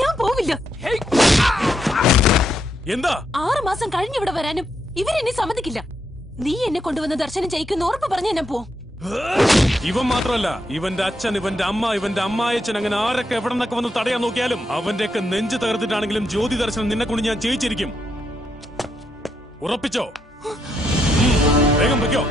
ഞാൻ പോവില്ല. എന്താ 6 മാസം കഴിഞ്ഞിവിടെ വരാനും ഇവരെന്നെ സമ്മതിക്കില്ല. നീ എന്നെ കൊണ്ടുവന്ന് ദർശനം ചെയ്യിക്കുന്ന ഉറപ്പ് പറഞ്ഞ ഞാൻ പോ. ഇവൻ മാത്രമല്ല, ഇവന്റെ അച്ഛൻ, ഇവന്റെ അമ്മ, ഇവന്റെ അമ്മായച്ഛൻ, അങ്ങനെ ആരൊക്കെ എവിടെ നിന്നൊക്കെ വന്ന് തടയാൻ നോക്കിയാലും അവന്റെയൊക്കെ നെഞ്ച് തകർത്തിട്ടാണെങ്കിലും ജ്യോതി ദർശനം നിന്നെ കൊണ്ട് ഞാൻ ചെയ്യിച്ചിരിക്കും. ഉറപ്പിച്ചോ? വേഗം വെക്കോ.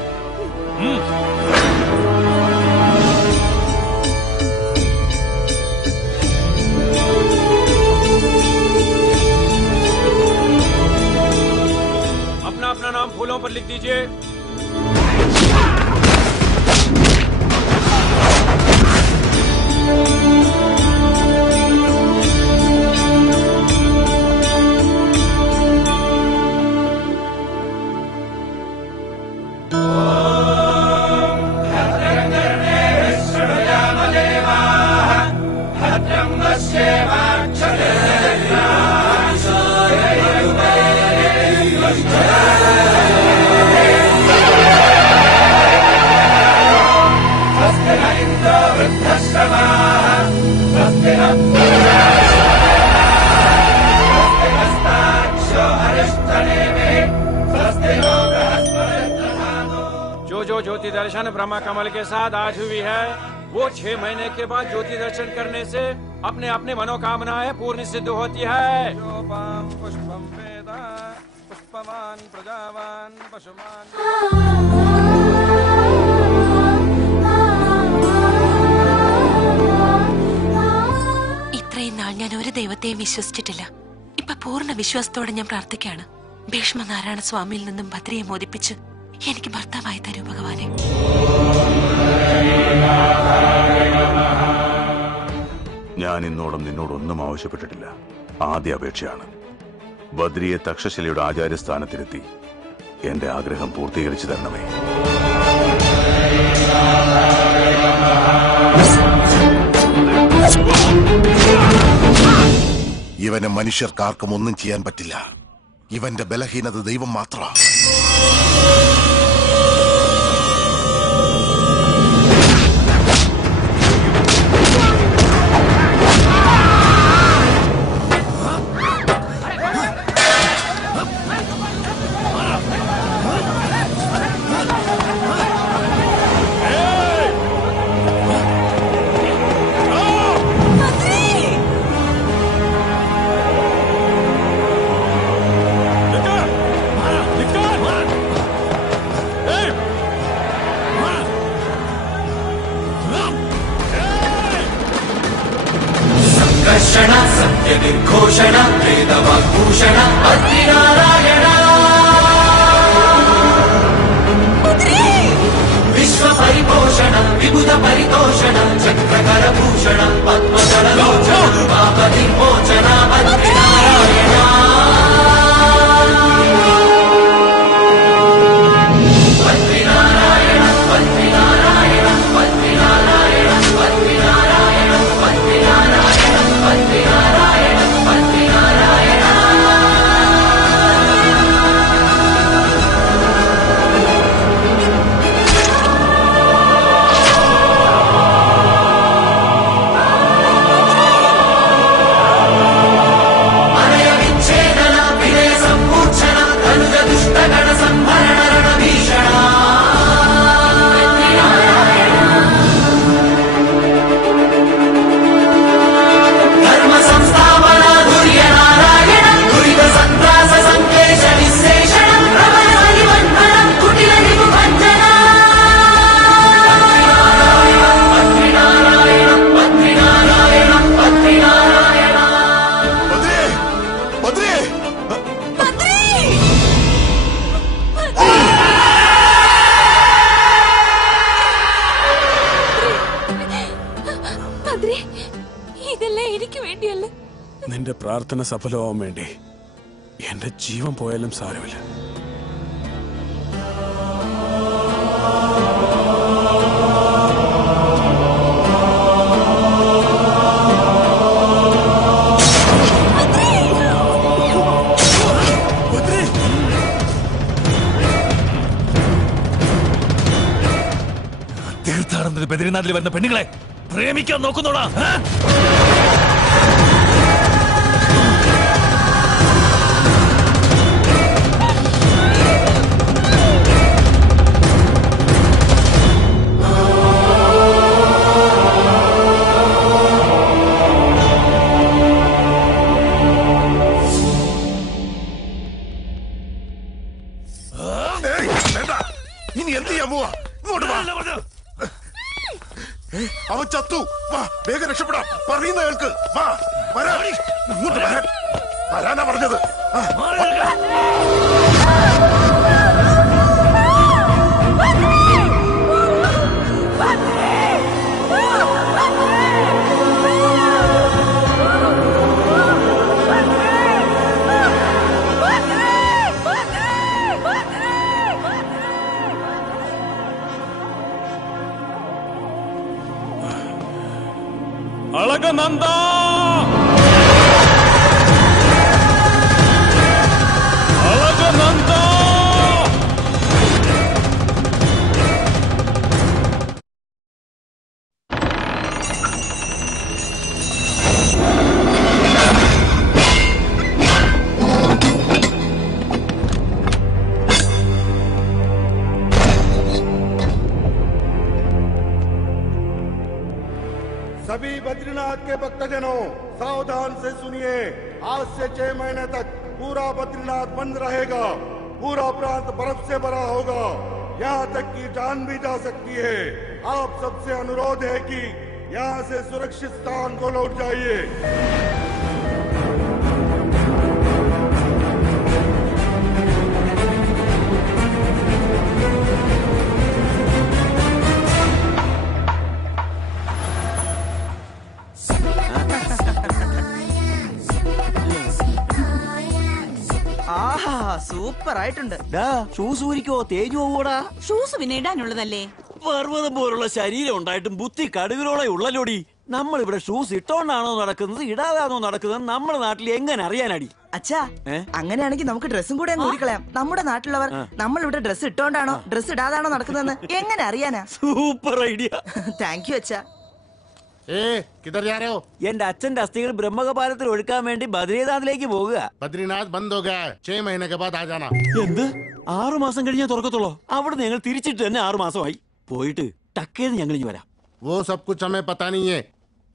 अपना अपना नाम फूलों पर लिख दीजिए। जो ज्योति दर्शन ब्रह्मा कमल के साथ आज हुई है, वो 6 महीने के बाद ज्योति दर्शन करने से अपने अपने मनोकामनाएं पूर्ण सिद्ध होती है। पुष्पम वेद पुष्पवान प्रजावान पशुमान। ഇത്രയും നാൾ ഞാൻ ഒരു ദൈവത്തെയും വിശ്വസിച്ചിട്ടില്ല. ഇപ്പൊ പൂർണ്ണ വിശ്വാസത്തോടെ ഞാൻ പ്രാർത്ഥിക്കാണ്. ഭീഷ്മനാരായണ സ്വാമിയിൽ നിന്നും ഭദ്രയെ മോദിപ്പിച്ച് എനിക്ക് ഭർത്താവായി തരൂ ഭഗവാനെ. ഞാൻ ഇന്നോളം നിന്നോടൊന്നും ആവശ്യപ്പെട്ടിട്ടില്ല. ആദ്യ അപേക്ഷയാണ്. ബദ്രിയെ തക്ഷശിലയുടെ ആചാര്യസ്ഥാനത്തിലെത്തി എന്റെ ആഗ്രഹം പൂർത്തീകരിച്ചു തരണമേ. ഇവനെ മനുഷ്യർക്കാർക്കും ഒന്നും ചെയ്യാൻ പറ്റില്ല. ഇവന്റെ ബലഹീനത ദൈവം മാത്രമാണ്. सत्य निर्घोषण वेदवाग्भूषण अद्रिनारायण विश्व परिपोषण विबुध परितोषण चक्रकरभूषण पद्मदललोचन पापनिर्मोचन अद्रिनारायण നിന്റെ പ്രാർത്ഥന സഫലമാവാൻ വേണ്ടി എന്റെ ജീവൻ പോയാലും സാരമില്ല. തീർത്ഥാടനത്തിന് ബദ്രിനാഥിൽ വരുന്ന പെണ്ണുങ്ങളെ പ്രേമിക്കാൻ നോക്കുന്നോടാ. ചത്തു. വാ വേഗം രക്ഷപ്പെടാം. പറയുന്ന കേൾക്ക്. വാ വരാൻ. ഇങ്ങോട്ട് വരാൻ. വരാനാ പറഞ്ഞത്. അളകനന്ദ അളകനന്ദ सभी बद्रीनाथ के भक्तजनों सावधान से सुनिए। आज से 6 महीने तक पूरा बद्रीनाथ बंद रहेगा। पूरा प्रांत बर्फ से भरा होगा, यहाँ तक कि जान भी जा सकती है। आप सबसे अनुरोध है कि यहाँ से सुरक्षित स्थान को लौट जाइए। ആഹാ സൂപ്പർ ആയിട്ടുണ്ട്. ഷൂസ് ഊരിക്കോ, തേഞ്ഞു പോകൂടാ. ഷൂസ് പിന്നെ ഇടാനുള്ളതല്ലേ? പർവ്വതം പോലുള്ള ശരീരം ഉണ്ടായിട്ടും ബുദ്ധി കടുകിലോളെ ഉള്ളലോടി. നമ്മൾ ഇവിടെ ഷൂസ് ഇട്ടോണ്ടാണോ നടക്കുന്നത് ഇടാതാണോ നടക്കുന്നത് നമ്മുടെ നാട്ടിൽ എങ്ങനെ അറിയാനടി? അച്ഛാ അങ്ങനെയാണെങ്കിൽ നമുക്ക് ഡ്രസ്സും കൂടെ അങ്ങ് ഊരിക്കളയാം. നമ്മുടെ നാട്ടിലുള്ളവർ നമ്മൾ ഇവിടെ ഡ്രസ് ഇട്ടോണ്ടാണോ ഡ്രസ് ഇടാതാണോ നടക്കുന്നതെന്ന് എങ്ങനെ അറിയാനാ? Super idea. താങ്ക് യു അച്ഛാ. എന്റെ അച്ഛന്റെ അസ്ഥികൾ ബ്രഹ്മകപാലത്തിൽ ഒഴുക്കാൻ വേണ്ടി ബദ്രീനാഥിലേക്ക് പോകുക. बद्रीनाथ बंद हो गया है, 6 महीने के बाद आ जाना। എന്ത് 6 മാസം കഴിഞ്ഞാൽ തുറക്കത്തുള്ളോ? അവിടെ ഞങ്ങൾ തിരിച്ചിട്ട് തന്നെ 6 മാസമായി. പോയിട്ട് ടക്കേന്ന് ഞങ്ങൾ ഇനി വരാം. वो सब कुछ हमें पता नहीं है।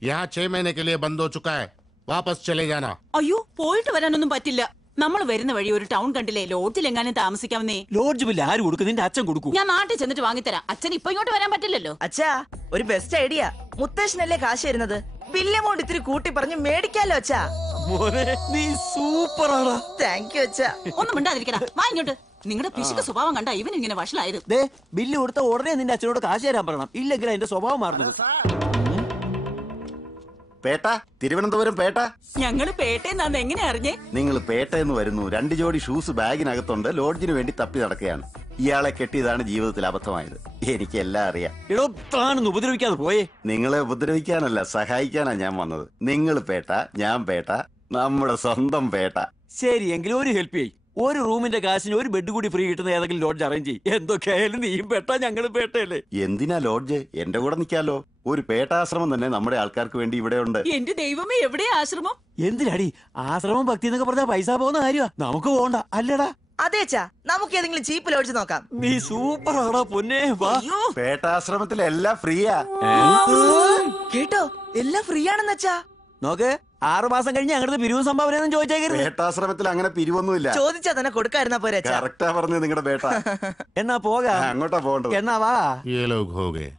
यहाँ 6 महीने के लिए बंद हो चुका है, वापस चले जाना। അയ്യോ പോയിട്ട് വരാനൊന്നും പറ്റില്ല. നമ്മൾ വരുന്ന വഴി ഒരു ടൗൺ കണ്ടില്ലേ, ലോഡ്ജിൽ എങ്ങാനും താമസിക്കാമെന്നേ. ലോഡ്ജ് ബില്ല് ആര് കൊടുക്കും? നിന്റെ അച്ഛൻ കൊടുക്കും. ഞാൻ നാട്ടിൽ ചെന്നിട്ട് വാങ്ങിത്തരാം. അച്ഛൻ ഇപ്പൊ ഇങ്ങോട്ട് വരാൻ പറ്റില്ലല്ലോ. അച്ഛാ ഒരു ബെസ്റ്റ് ഐഡിയ. മുത്തശ്ശനല്ലേ കാശ് തരുന്നത്, ബില്ല് എമൗണ്ട് ഇത്തിരി കൂട്ടി പറഞ്ഞ് മേടിക്കാലോ അച്ഛാ. മോനെ നീ സൂപ്പറാടാ. താങ്ക് യു അച്ഛാ. ഒന്നും മിണ്ടാതിരിക്കടാ, വാ ഇങ്ങോട്ട്. നിങ്ങളുടെ പിശുക്ക് സ്വഭാവം കണ്ട ഇവൻ ഇങ്ങനെ വഷളായത്. ദേ ബില്ല് കൊടുത്ത ഉടനെ നിന്റെ അച്ഛനോട് കാശ് തരാൻ പറയണം, ഇല്ലെങ്കിൽ അതിന്റെ സ്വഭാവം മാറുന്നത്. പേട്ട, തിരുവനന്തപുരം പേട്ട. ഞങ്ങള് പേട്ടേന്നാന്ന് എങ്ങനെ അറിഞ്ഞേ? നിങ്ങൾ പേട്ടയെന്ന് വരുന്നു. 2 ജോഡി ഷൂസ് ബാഗിനകത്തുണ്ട്. ലോഡ്ജിന് വേണ്ടി തപ്പി നടക്കുകയാണ്. ഇയാളെ കെട്ടിയതാണ് ജീവിതത്തിൽ അബദ്ധമായത്. എനിക്ക് എല്ലാം അറിയാം. എടോ താനൊന്ന് ഉപദ്രവിക്കാതെ പോയേ. നിങ്ങളെ ഉപദ്രവിക്കാനല്ല, സഹായിക്കാനാ ഞാൻ വന്നത്. നിങ്ങൾ പേട്ട, ഞാൻ പേട്ട, നമ്മുടെ സ്വന്തം പേട്ട. ശരി എങ്കിലും ഒരു ഹെൽപ്പ് ചെയ്യ്. ഒരു റൂമിന്റെ കാശിന് ഒരു ബെഡ് കൂടി ഫ്രീ കിട്ടുന്ന ഏതെങ്കിലും ലോഡ്ജ് അറേഞ്ച് ചെയ്യും. എന്തൊക്കെയായാലും നീയും പേട്ട ഞങ്ങളും പേട്ടയല്ലേ. എന്തിനാ ലോഡ്ജ്? എന്റെ കൂടെ നിൽക്കാലോ. ഒരു പേട്ടാശ്രമം തന്നെ നമ്മുടെ ആൾക്കാർക്ക് വേണ്ടി ഇവിടെ ഉണ്ട്. എന്റെ ദൈവമേ, എവിടെയാ ആശ്രമം? എന്തിനാടി ആശ്രമം ഭക്തി എന്നൊക്കെ പറഞ്ഞാൽ പൈസ പോകുന്ന കാര്യമാ. നമുക്ക് പോകണ്ട അല്ലടാ. അതേച്ചാ നമുക്ക് ഏതെങ്കിലും ചീപ്പ് ലോഡ്ജ് നോക്കാം. നീ സൂപ്പർ ആടാ പൊന്നെ. വാ. പേട്ടാശ്രമത്തിൽ എല്ലാം ഫ്രീയാ. കേട്ടോ, എല്ലാം ഫ്രീ ആണെന്ന് വെച്ചാ. നോക്ക് 6 മാസം കഴിഞ്ഞ് ഞങ്ങളുടെ പിരിവും സംഭാവന ചോദിച്ചേക്കരുത്. പേട്ടാശ്രമത്തിൽ അങ്ങനെ പിരിവൊന്നുമില്ല. ചോദിച്ചാ തന്നെ കൊടുക്കായിരുന്നാ പോരെ. കറക്റ്റാ പറഞ്ഞത് നിങ്ങളുടെ പേട്ട. എന്നാ പോകാം. അങ്ങോട്ടാ പോകേണ്ടത്. എന്നാ വാ. ये लोग हो गए।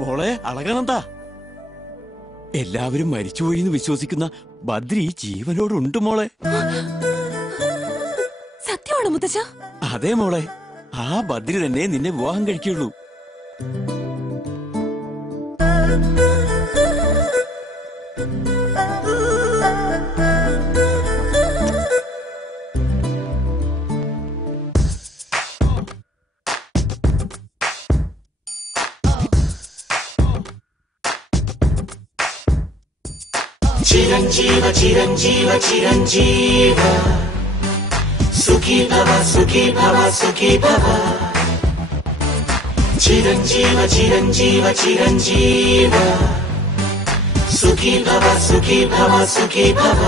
മോളെ അളകനന്ദാ, എല്ലാവരും മരിച്ചുപോയി എന്ന് വിശ്വസിക്കുന്ന ബദ്രി ജീവനോടുണ്ട് മോളെ. സത്യമാണോ മുത്തച്ഛ? അതെ മോളെ, ആ ബദ്രി തന്നെ നിന്നെ വിവാഹം കഴിക്കുള്ളൂ. ചിരഞ്ജീവ ചിരഞ്ജീവ ചിരഞ്ജീവ സുഖി ഭവ സുഖി ഭവ സുഖി ഭവ ചിരഞ്ജീവ ചിരഞ്ജീവ ചിരഞ്ജീവ സുഖി ഭവ സുഖി ഭവ സുഖി ഭവ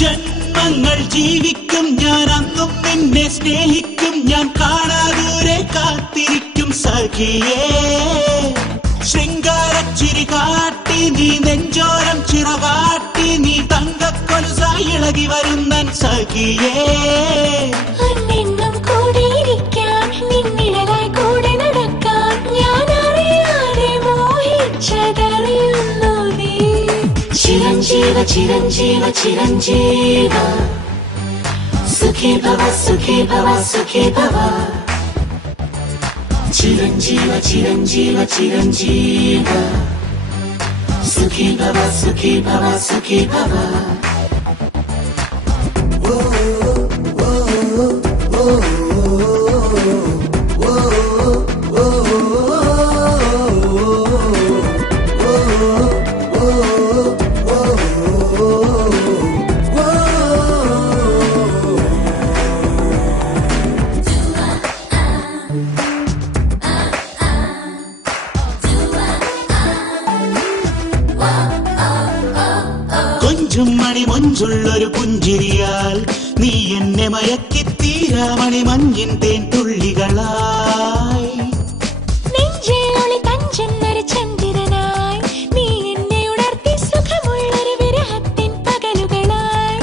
ജന്മങ്ങൾ ജീവിക്കും ഞാൻ, അന്നും നിന്നെ സ്നേഹിക്കും ഞാൻ, കാണാദൂരെ കാത്തിരിക്കും സഖിയേ. ശൃംഗാരച്ചിരി കാട്ടി നീ നെഞ്ചോരം ചിറകാട്ടി നീ തങ്ക തങ്കക്കൊലുസായി ഇളകി വരുന്നൻ സഖിയേ അന്നെന്നും കൂടിയിരിക്കാൻ നിന്നിഴലായി കൂടെ നടക്കാൻ ഞാൻ അറിയാതെ മോഹിച്ചതറിയുന്നു നീ ചിരഞ്ജീവ ചിരഞ്ജീവ ചിരഞ്ജീവ സുഖി ഭവ സുഖി ഭവ സുഖി ഭവ ചിരഞ്ജീവ ചിരഞ്ജീവ ചിരഞ്ജീവ സുഖി ഭവ സുഖി ഭവ സുഖി ഭവ മണി മൊഞ്ചുള്ളൊരു പുഞ്ചിരിയാൽ നീ എന്നെ മയക്കി തീരാമണി മഞ്ഞിൻ തേൻ തുള്ളികളായി നെഞ്ചിലൊളി തഞ്ചെന്നൊരു ചന്ദ്രനായി നീ എന്നെ ഉണർത്തി സുഖമുള്ളൊരു വിരഹത്തിൻ പകലുകളായി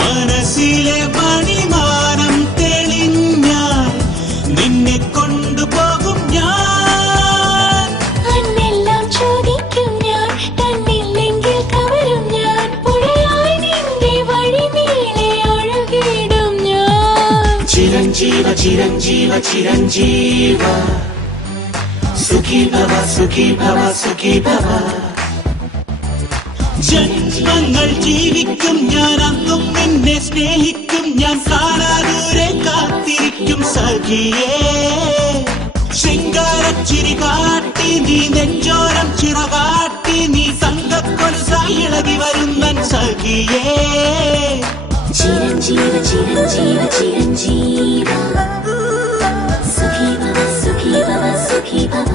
മനസ്സിലെ മണിമാനം തെളിഞ്ഞാൽ നിന്നെ കൊണ്ടുപോകും ഞാൻ അന്നെല്ലാം ചോദിക്കും ഞാൻ തന്നില്ലെങ്കിൽ കവരും ഞാൻ പുഴയായി നിന്റെ വഴി നീളെ ഒഴുകിടും ഞാൻ ചിരഞ്ജീവ ചിരഞ്ജീവ ചിരഞ്ജീവ സുഖി ഭവ സുഖി ഭവ സുഖി ഭവ ജന്മങ്ങൾ ജീവിക്കും ഞാൻ അന്നും നിന്നെ സ്നേഹിക്കും ഞാൻ കാണാദൂരെ കാത്തിരിക്കും സഖിയേ ശൃംഗാരച്ചിരി കാട്ടി നീ നെഞ്ചോരം ചിറകാട്ടി നീ തങ്കക്കൊലുസായി ഇളകി വരുന്നൻ സഖിയേ ചിരഞ്ജീവ ചിരഞ്ജീവ ചിരഞ്ജീവ സുഖി ഭവ സുഖി ഭവ സുഖി ഭവ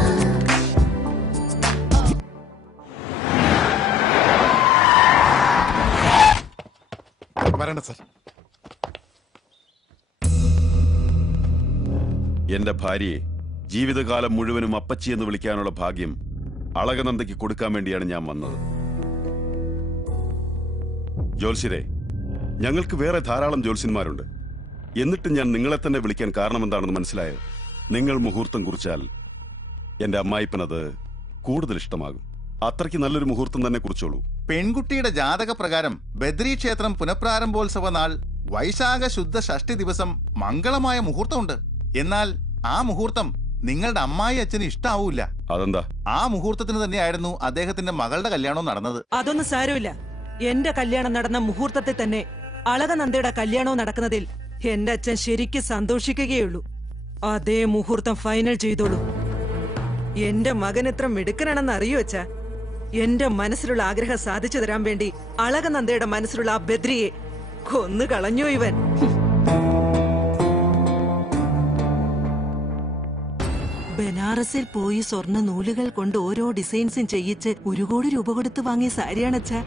വരണ്ട സാർ. എന്റെ ഭാര്യയെ ജീവിതകാലം മുഴുവനും അപ്പച്ചി എന്ന് വിളിക്കാനുള്ള ഭാഗ്യം അളകനന്ദയ്ക്ക് കൊടുക്കാൻ വേണ്ടിയാണ് ഞാൻ വന്നത്. ജോത്സ്യരെ, ഞങ്ങൾക്ക് വേറെ ധാരാളം ജ്യോത്സ്യന്മാരുണ്ട്. എന്നിട്ട് ഞാൻ നിങ്ങളെ തന്നെ വിളിക്കാൻ കാരണമെന്താണെന്ന് മനസ്സിലായോ? നിങ്ങൾ മുഹൂർത്തം കുറിച്ചാൽ എന്റെ അമ്മായിപ്പനത് കൂടുതൽ ഇഷ്ടമാകും. അത്രയ്ക്ക് നല്ലൊരു മുഹൂർത്തം തന്നെ കുറിച്ചോളൂ. പെൺകുട്ടിയുടെ ജാതക പ്രകാരം ബദ്രി ക്ഷേത്രം പുനഃപ്രാരംഭോത്സവ നാൾ വൈശാഖ ശുദ്ധ ഷഷ്ടി ദിവസം മംഗളമായ മുഹൂർത്തമുണ്ട്. എന്നാൽ ആ മുഹൂർത്തം നിങ്ങളുടെ അമ്മായി അച്ഛന് ഇഷ്ടാവൂല. അതെന്താ? ആ മുഹൂർത്തത്തിന് തന്നെയായിരുന്നു അദ്ദേഹത്തിന്റെ മകളുടെ കല്യാണം നടന്നത്. അതൊന്നും സാരമില്ല. എന്റെ കല്യാണം നടന്ന മുഹൂർത്തത്തിൽ തന്നെ അളകനന്ദയുടെ കല്യാണവും നടക്കുന്നതിൽ എന്റെ അച്ഛൻ ശരിക്കും സന്തോഷിക്കുകയുള്ളൂ. അതേ മുഹൂർത്തം ഫൈനൽ ചെയ്തോളൂ. എന്റെ മകൻ എത്ര മിടുക്കനാണെന്ന് അറിയോ അച്ഛാ? എന്റെ മനസ്സിലുള്ള ആഗ്രഹം സാധിച്ചു തരാൻ വേണ്ടി അളകനന്ദയുടെ മനസ്സിലുള്ള ആ ബദ്രിയെ കൊന്നു കളഞ്ഞു ഇവൻ. ബനാറസിൽ പോയി സ്വർണ്ണ നൂലുകൾ കൊണ്ട് ഓരോ ഡിസൈൻസും ചെയ്യിച്ച് 1 കോടി രൂപ കൊടുത്ത് വാങ്ങിയ സാരിയാണച്ചാ.